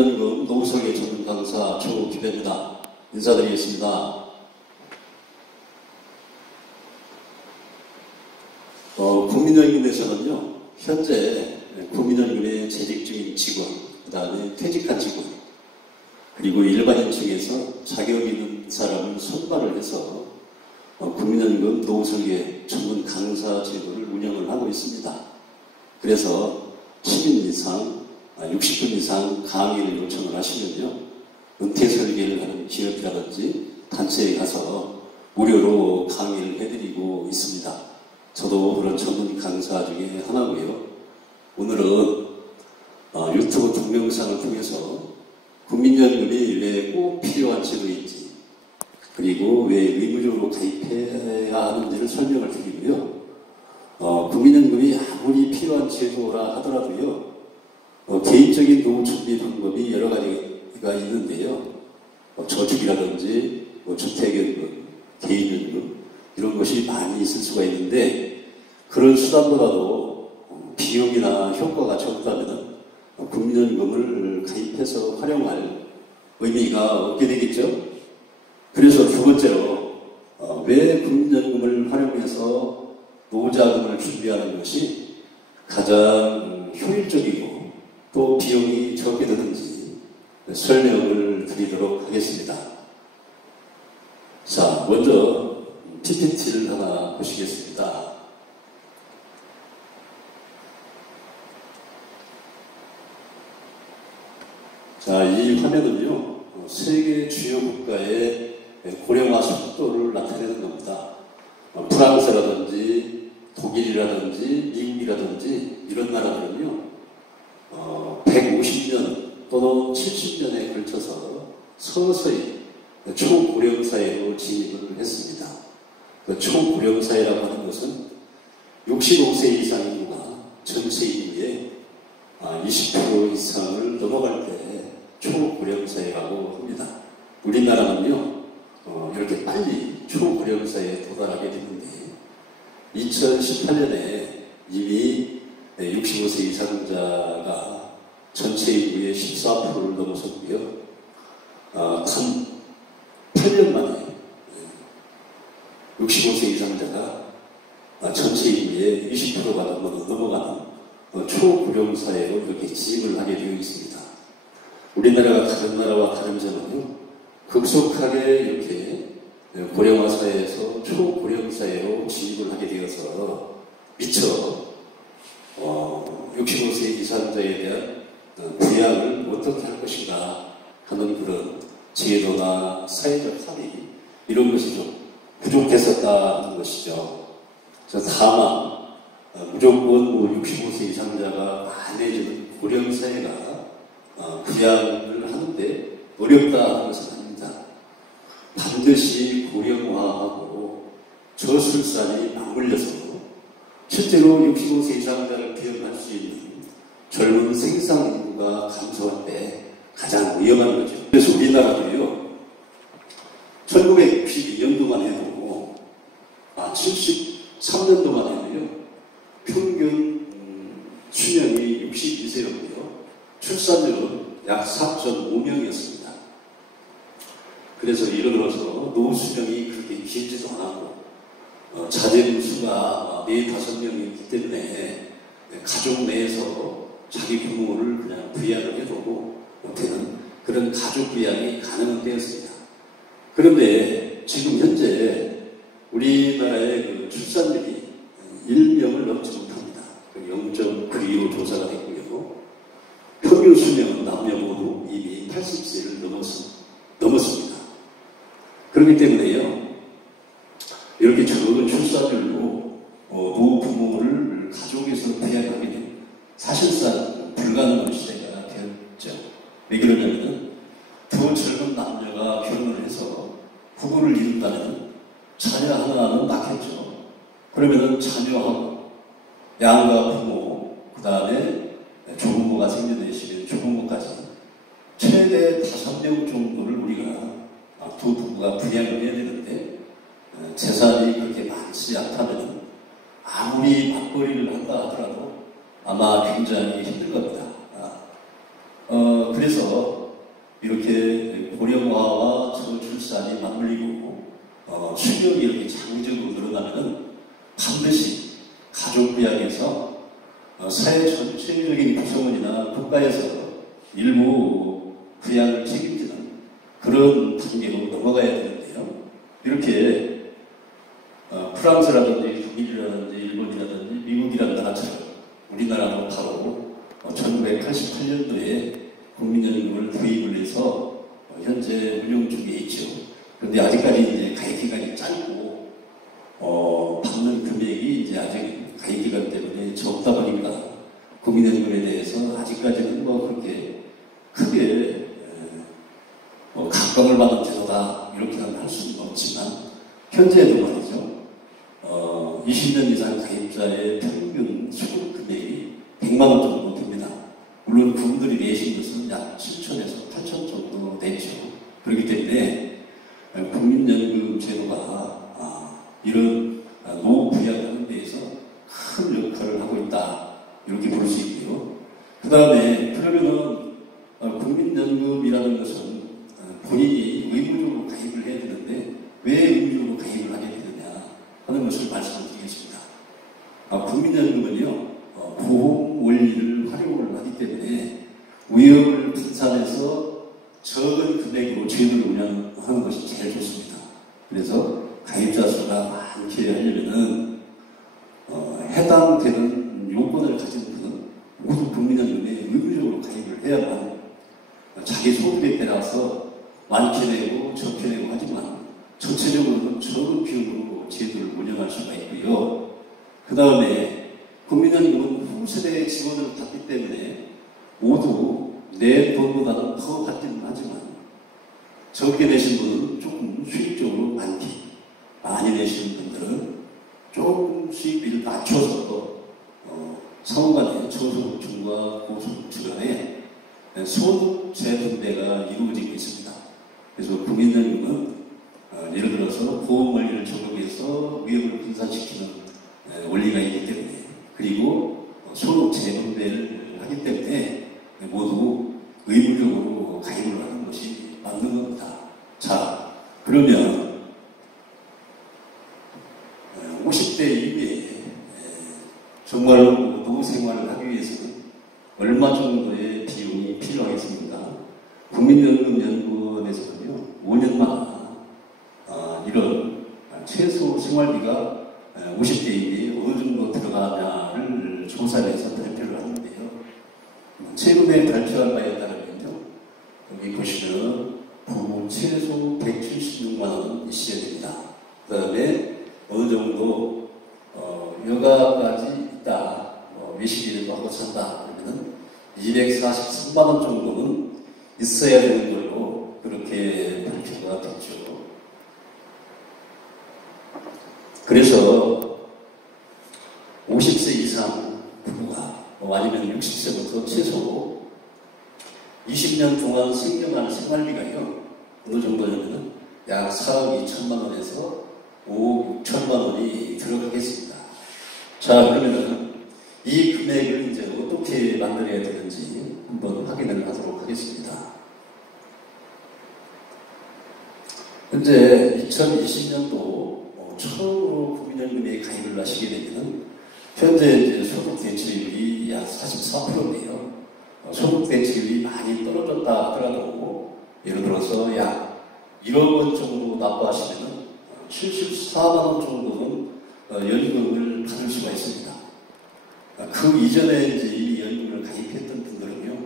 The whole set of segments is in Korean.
국민연금 노후설계 전문 강사 조기배입니다. 인사드리겠습니다. 국민연금에서는요, 현재 국민연금의 재직 중인 직원, 그 다음에 퇴직한 직원, 그리고 일반인 중에서 자격 있는 사람을 선발을 해서 국민연금 노후설계 전문 강사 제도를 운영을 하고 있습니다. 그래서 10인 이상, 60분 이상 강의를 요청을 하시면요, 은퇴 설계를 하는 기업이라든지 단체에 가서 무료로 강의를 해드리고 있습니다. 저도 그런 전문 강사 중에 하나고요. 오늘은 유튜브 동영상을 통해서 국민연금이 왜 꼭 필요한 제도인지, 그리고 왜 의무적으로 가입해야 하는지를 설명을 드리고요. 국민연금이 아무리 필요한 제도라 하더라도요, 개인적인 노후 준비 방법이 여러 가지가 있는데요. 저축이라든지 주택연금, 개인연금 이런 것이 많이 있을 수가 있는데, 그런 수단보다도 비용이나 효과가 적다면 국민연금을 가입해서 활용할 의미가 없게 되겠죠. 그래서 두 번째로 왜 국민연금을 활용해서 노후자금을 준비하는 것이 가장 효율적이고 또 비용이 적게 드는지 설명을 드리도록 하겠습니다. 자, 먼저 PPT를 하나 보시겠습니다. 자, 이 화면은요, 세계 주요 국가의 고령화 속도를 나타내는 겁니다. 프랑스라든지 독일이라든지 미국이라든지 이런 나라들은요, 150년 또는 70년에 걸쳐서 서서히 초고령사회로 진입을 했습니다. 그 초고령사회라고 하는 것은 65세 이상 인구가 전체 인구의 20% 이상을 넘어갈 때 초고령사회라고 합니다. 우리나라는요, 이렇게 빨리 초고령사회에 도달하게 됐는데 2018년에 이미 65세 이상자가 전체 인구의 14%를 넘어섰고요. 8년 만에 65세 이상자가 전체 인구의 20%가 넘어가는 초고령사회로 이렇게 진입을 하게 되어 있습니다. 우리나라가 다른 나라와 다른 점은요, 급속하게 이렇게 고령화 사회에서 초고령사회로 진입을 하게 되어서 미처 65세 이상자에 대한 부양을 어떻게 할 것인가 하는 그런 제도나 사회적 합의, 이런 것이 좀 부족했었다는 것이죠. 다만 무조건 65세 이상자가 많아지는 고령사회가 부양을 하는데 어렵다 하는 것은 아닙니다. 반드시 고령화하고 저출산이 맞물려서 실제로 65세 이상자를 부양할 수 있는 젊은 생산 인구가 감소할 때 가장 위험한 거죠. 그래서 우리나라도요, 1962년도만 해도 73년도만 해도요, 평균 수명이 62세였고요. 출산율은 약 4.5명이었습니다. 그래서 예를 들어서 노후 수명이 그렇게 길지도 않았고, 자제분 수가 4, 5명이 있기 때문에 가족 내에서 자기 부모를 그냥 부양을 해두고 못해는 그런 가족 부양이 가능한 때였습니다. 그런데 지금 현재 우리나라의 그 출산율이 1명을 넘지 못합니다. 0.92로 조사가 됐고요. 평균 수명은 남녀 모두 이미 80세를 넘었습니다. 그렇기 때문에요, 이렇게 적은 출산율로 노후 부모를 가족에서 부양하기는 사실상 불가능한 시대가 되었죠. 왜 그러냐면 더 젊은 남녀가 결혼을 해서 부부를 이룬다면 자녀 하나는 낳겠죠. 그러면은 자녀하고 양가 부모, 그 다음에 조부모가 생겨내시면 조부모까지 최대 5명 정도를 우리가 두 부부가 부양을 해야 되는데, 재산이 그렇게 많지 않다면 아무리 맞벌이를 한다 하더라도 아마 굉장히 힘들 겁니다. 그래서 이렇게 고령화와 저출산이 맞물리고 수명이 이렇게 장기적으로 늘어나면은 반드시 가족 부양에서 사회 전체적인 구성원이나 국가에서 일부 부양을 책임지는 그런 단계로 넘어가야 되는데요. 이렇게 프랑스라든지 독일이라든지 일본이라든지 미국이라는 나라처럼 우리나라도 바로 1988년도에 국민연금을 도입을 해서 현재 운영 중에 있죠. 그런데 아직까지 이제 가입 기간이 짧고 받는 금액이 이제 아직 가입 기간 때문에 적다 보니까 국민연금에 대해서 아직까지는 뭐 그렇게 크게 각광을 받은 제도다 이렇게는 할 수는 없지만 현재도 말이죠. 20년 이상 가입자의 평균 수급 금액이 100만 원 정도 됩니다. 물론 그분들이 내신 것은 약 7천에서 8천 정도 내죠. 그렇기 때문에 국민연금 제도가 이런 노후 부양하는 데에서 큰 역할을 하고 있다. 이렇게 볼 수 있고요. 그 다음에 그러면은 국민연금이라는 것은 본인이 의무적으로 가입을 해야 되는데 왜 의무적으로 가입을 하게 되느냐 하는 것을 말씀을 드리겠습니다. 국민연금은요, 보험 원리를 활용을 하기 때문에 위험을 분산해서 적은 금액으로 제도를 운영하는 것이 제일 좋습니다. 그래서 가입자 수가 많게 하려면은 해당되는 요건을 가진 분은 모두 국민연금에 의무적으로 가입을 해야만 자기 소득에 따라서 많게 내고 적게 내고 하지만 전체적으로는 적은 비용으로 제도를 운영할 수가 있고요. 그 다음에 국민연금은 후세대의 지원을 받기 때문에 모두 내 돈보다는 더 받기는 하지만 적게 내신 분은 조금 수익적으로 많이 내시는 분들은 조금 수익비를 낮춰서 상호간에 저소득층과 고소득층 간에 소득 재분배가 이루어지고 있습니다. 그래서 국민연금은 예를 들어서 보험 원리를 적용해서 위험을 분산시키는 원리가 있기 때문에 그리고 소득 재분배를 하기 때문에 모두 의무적으로 가입을 하는 것이 맞는 겁니다. 자, 그러면 50대 이후에 정말로 노후 생활을 하기 위해서는 얼마 정도의 비용이 필요하겠습니까? 국민연금연구원에서는요, 5년마다 이런 최소 생활비가 50대 이후에 어느 정도 들어가냐를 조사를 해서 발표를 하는데요. 최근에 발표한 바에 따르면요, 여기 보시면 부모 최소 176만 원 있어야 됩니다. 그 다음에 어느 정도 여가까지 있다, 외식일도 하고 산다 그러면은 243만 원 정도는 있어야 되는 걸로 그렇게 발표가 됐죠. 그래서 50세 이상 부부가 아니면 60세부터 최소 20년 동안 생겨난 생활비가요, 어느 정도냐면은 약 4억 2천만 원에서 5억 6천만 원이 들어가겠습니다. 자, 그러면은 이 금액을 이제 어떻게 만들어야 되는지 한번 확인을 하도록 하겠습니다. 현재 2020년도 처음으로 국민연금에 가입을 하시게 되면은 현재 이제 소득 대체율이 약 44%인데요. 소득 대체율이 많이 떨어졌다 하더라도 예를 들어서 약 1억 원 정도 납부하시면은 74만 원 정도는 연금을 받을 수가 있습니다. 그 이전에 이제 이 연금을 가입했던 분들은요,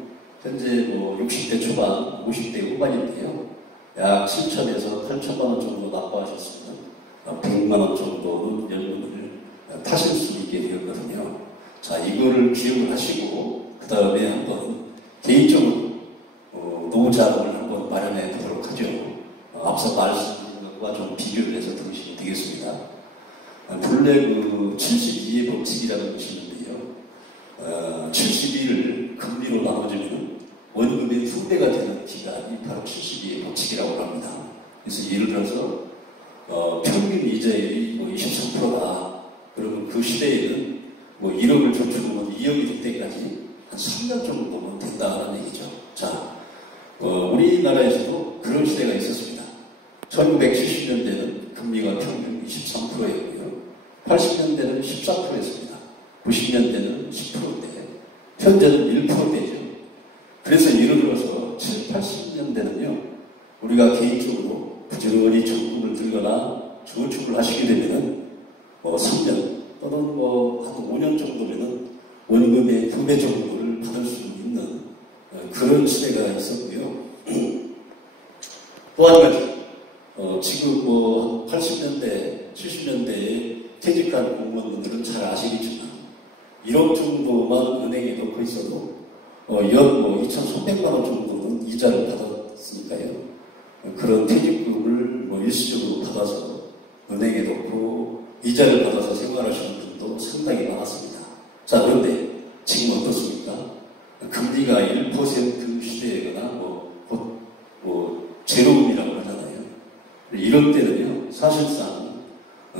현재 60대 초반, 50대 후반인데요, 약 7천에서 8천만 원 정도 납부하셨으면 100만 원 정도는 연금을 타실 수 있게 되었거든요. 자, 이거를 기억을 하시고 그 다음에 한번 개인적으로 노후 자금을 한번 마련해 보도록 하죠. 앞서 말씀드린 것과 좀 비교를 해서 들으시면 되겠습니다. 본래 72의 법칙이라는 것이 있는데요. 72를 금리로 나눠주면 원금의 2배가 되는 기간이 바로 72의 법칙이라고 합니다. 그래서 예를 들어서 평균 이자율이 23%다. 그러면 그 시대에는 1억을 저축하면 2억이 될 때까지 한 3년 정도면 된다는 얘기죠. 자, 우리나라에서도 그런 시대가 있었습니다. 1970년대는 금리가 평균 23%였고요. 80년대는 14%였습니다. 90년대는 10%대, 현재는 1%대죠. 그래서 예를 들어서 7, 80년대는요, 우리가 개인적으로 부지런히 적금을 들거나 저축을 하시게 되면은 3년 또는 한 5년 정도면은 원금의 2배 정도를 받을 수 있는 그런 시대가 있었고요. 또 한 가지, 지금 80년대, 70년대에 퇴직한 공무원분들은 잘 아시겠지만 1억 정도만 은행에 넣고 있어도 연 2,300만 원 정도는 이자를 받았으니까요. 그런 퇴직금을 일시적으로 받아서 은행에 넣고 이자를 받아서 생활하시는 분도 상당히 많았습니다. 자, 그런데 지금 어떻습니까? 금리가 1% 시대거나 제로금이라고 하잖아요. 이런 때는요, 사실상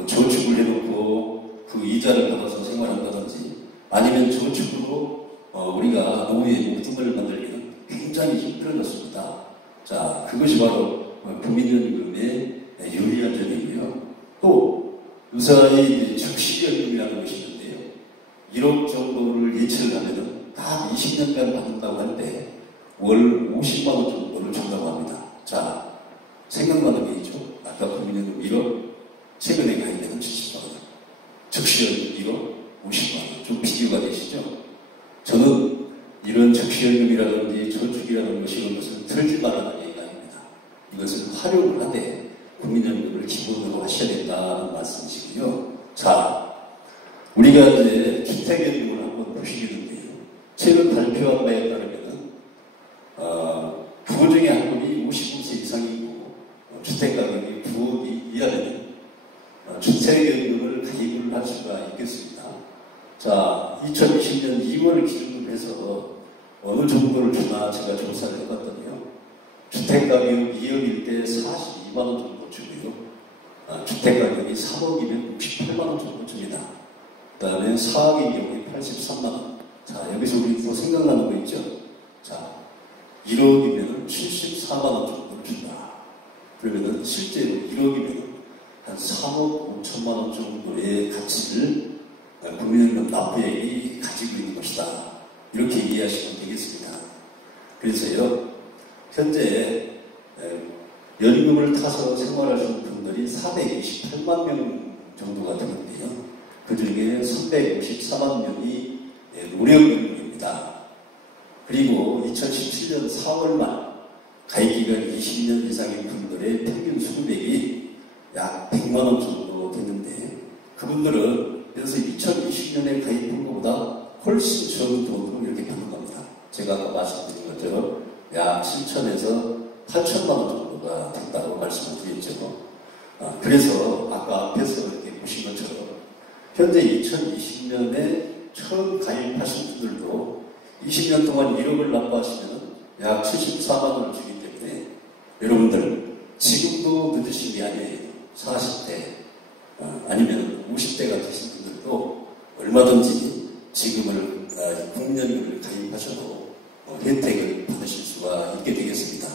저축을 해놓고 그 이자를 받아서 생활한다든지 아니면 저축으로 우리가 노후의 목숨을 만들기는 굉장히 힘들어졌습니다. 자, 그것이 바로 국민연금의 유리한 점이고요. 또 유사히 적시연금이라는 것이 있는데요. 1억 정도를 예측을 하면은 딱 20년간 받는다고 할 때 월 50만 원 정도를 준다고 합니다. 자, 생각나는 게 있죠. 아까 국민연금 1억, 최근에 가입되는 70만 원, 적시연금 1억, 50만 원. 좀 비교가 되시죠? 저는 이런 적시연금이라든지 저축이라는 것이 이런 것을 틀지 말라는 얘기가 아닙니다. 이것을 활용을 하되 국민연금을 기본으로 하셔야 된다는 말씀이시고요. 자, 우리가 이제 주택연금을 한번 보시겠는데요. 최근 발표한 바에 따르면은 부부 중에 한 분이 55세 이상이고 주택가격이 9억이 이하되는 주택연금을 가입을 할 수가 있겠습니다. 자, 2020년 2월 기준으로 해서 어느 정도를 주나 제가 조사를 해봤더니요. 주택가격이 2억일 때 42만 원 정도 주고요. 주택가격이 3억이면 68만 원 정도 줍니다. 그 다음에 4억인 경우에 83만 원. 자, 여기서 우리 또 생각나는 거 있죠? 자, 1억이면 74만 원 정도를 준다. 그러면은 실제로 1억이면 한 3억 5천만 원 정도의 가치를 국민연금 납부액이 가지고 있는 것이다. 이렇게 이해하시면 되겠습니다. 그래서요, 현재 연금을 타서 생활하시는 분들이 428만 명 정도가 되는데요. 그 중에 354만 명이 노령연금입니다. 그리고 2017년 4월 말 가입기간 20년 이상인 분들의 평균 수급액이 약 100만 원 정도 됐는데 그분들은 그래서 2020년에 가입한 것보다 훨씬 적은 돈으로 이렇게 받는 겁니다. 제가 아까 말씀드린 것처럼 약 7천에서 8천만 원 정도가 된다고 말씀을 드렸죠. 그래서 아까 앞에서 이렇게 보신 것처럼 현재 2020년에 처음 가입하신 분들도 20년 동안 1억을 납부하시면 약 74만 원을 주기 때문에 여러분들 지금도 늦으신 게 아니에요. 40대 아니면 50대가 되신 분들도 얼마든지 지금을 국민연금을 가입하셔도 혜택을 받으실 수가 있게 되겠습니다.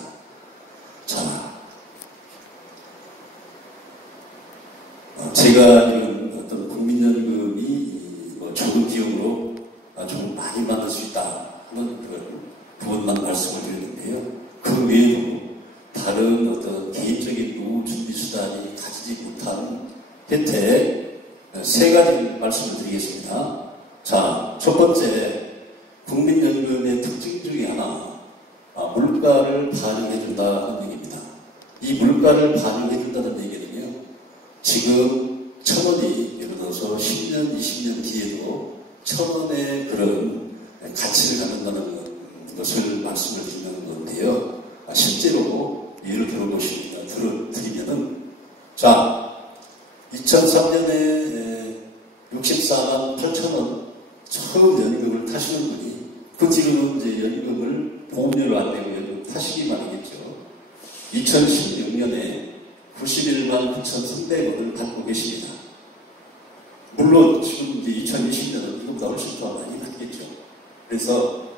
자, 제가 이런 어떤 국민연금이 좋은 기업으로 좀 많이 만들 수 있다 하는 그것만 말씀을 드렸는데요. 그 외에도 다른 어떤 개인적인 노후 준비 수단이 가지지 못한 혜택 세 가지 말씀을 드리겠습니다. 자, 첫 번째 국민연금의 특징 중에 하나 물가를 반영해준다는 얘기입니다. 이 물가를 반영해준다는 얘기는요. 지금 1,000원이 예를 들어서 10년, 20년 뒤에도 1,000원의 그런 가치를 갖는다는 것을 말씀을 드리는 건데요. 실제로 예를 들어드리면은 자, 2003년에 64만 8천원 처음 연금을 타시는 분이 그 뒤로는 이제 연금을 보험료를 안 내고 연금 타시기만 하겠죠. 2016년에 91만 9,300원을 받고 계십니다. 물론 지금 이제 2020년은 이것보다 훨씬 더 많이 받겠죠. 그래서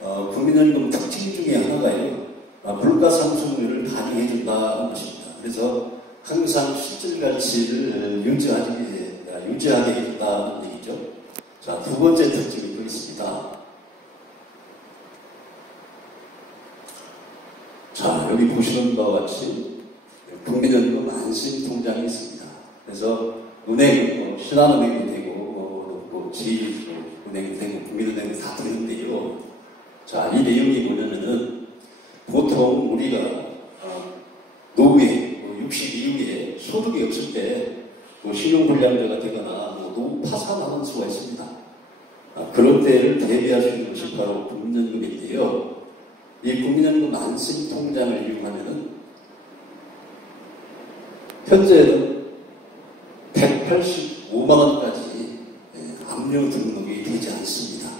국민연금 특징 중에 하나가요. 물가 상승률을 반영해준다는 것입니다. 그래서 항상 실질 가치를 유지하게 해준다는 얘기죠. 자, 두 번째 특징이 또 있습니다. 자, 여기 보시는 바와 같이 국민연금 안심통장이 있습니다. 그래서 은행, 신한은행도 되고, 제1은행도 되고, 국민은행도 다 되는데요. 자, 이 내용이 뭐냐면은 보통 우리가 노후에 60 이후에 소득이 없을 때 신용불량자가 되거나 노후 파산하는 수가 있습니다. 그런 때를 대비할 수 있는 것이 바로 국민연금인데요. 이 국민연금 안심통장을 이용하면은 현재는 185만 원까지 압류 등록이 되지 않습니다.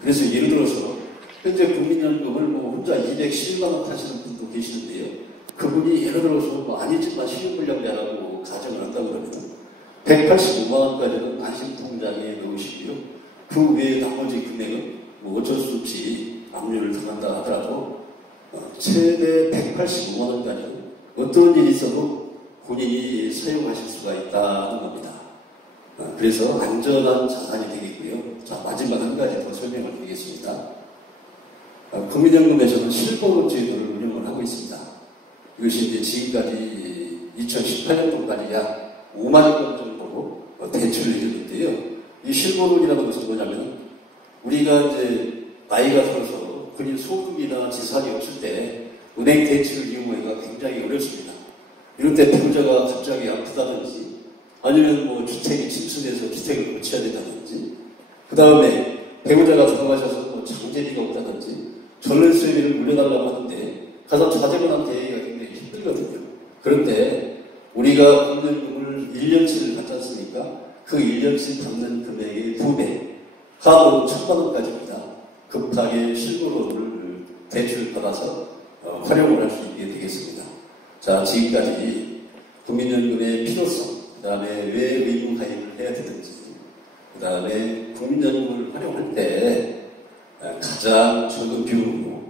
그래서 예를 들어서 현재 국민연금을 혼자 210만 원 타시는 분도 계시는데요. 그분이 예를 들어서 아니지만 신용불량자라고 가정을 한다 그러면 185만 원까지는 안심통장에 넣으시고요. 그 외에 나머지 금액은 어쩔 수 없이 압류를 당한다 하더라도 최대 185만 원까지는 어떤 일이 있어도 본인이 사용하실 수가 있다는 겁니다. 그래서 안전한 자산이 되겠고요. 자, 마지막 한 가지 더 설명을 드리겠습니다. 국민연금에서는 실버로 제도를 운영을 하고 있습니다. 이것이 이제 지금까지 2018년도까지 약 5만 건 정도 대출을 해줬는데요. 이 실버론이라는 것은 뭐냐면 우리가 이제 나이가 들어서 본인 소득이나 재산이 없을 때 은행 대출을 이용하기가 굉장히 어렵습니다. 이럴 때 배우자가 갑자기 아프다든지 아니면 주택이 침수돼서 주택을 고쳐야 된다든지 그 다음에 배우자가 돌아가셔서 장제비가 없다든지 전월세비를 물려달라고 하는데 가장 자제분한 대회가 굉장히 힘들거든요. 그런데 우리가 국민연금을 1년치를 받지 않습니까? 그 1년치 받는 금액의 2배, 하루 1,000만 원까지입니다. 급하게 실거론을 대출받아서 활용을 할 수 있게 되겠습니다. 자, 지금까지 국민연금의 필요성, 그 다음에 왜 의무 가입을 해야 되는지, 그 다음에 국민연금을 활용할 때 가장 적은 비용으로,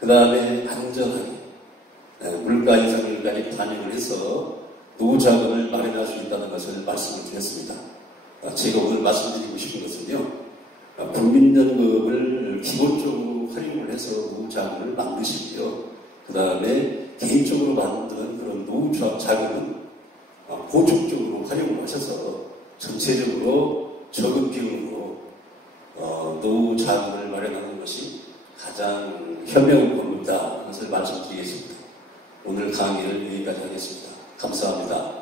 그 다음에 안전하게 물가 인상률까지 반영을 해서 노후자금을 마련할 수 있다는 것을 말씀을 드렸습니다. 제가 오늘 말씀드리고 싶은 것은요, 국민연금을 기본적으로 활용을 해서 노후자금을 만드시고요. 그 다음에 개인적으로 만드는 그런 노후자금은 보충적으로 활용을 하셔서 전체적으로 적은 비용으로 노후자금을 마련하는 것이 가장 현명한 겁니다. 그것을 말씀드리겠습니다. 오늘 강의를 여기까지 하겠습니다. 감사합니다.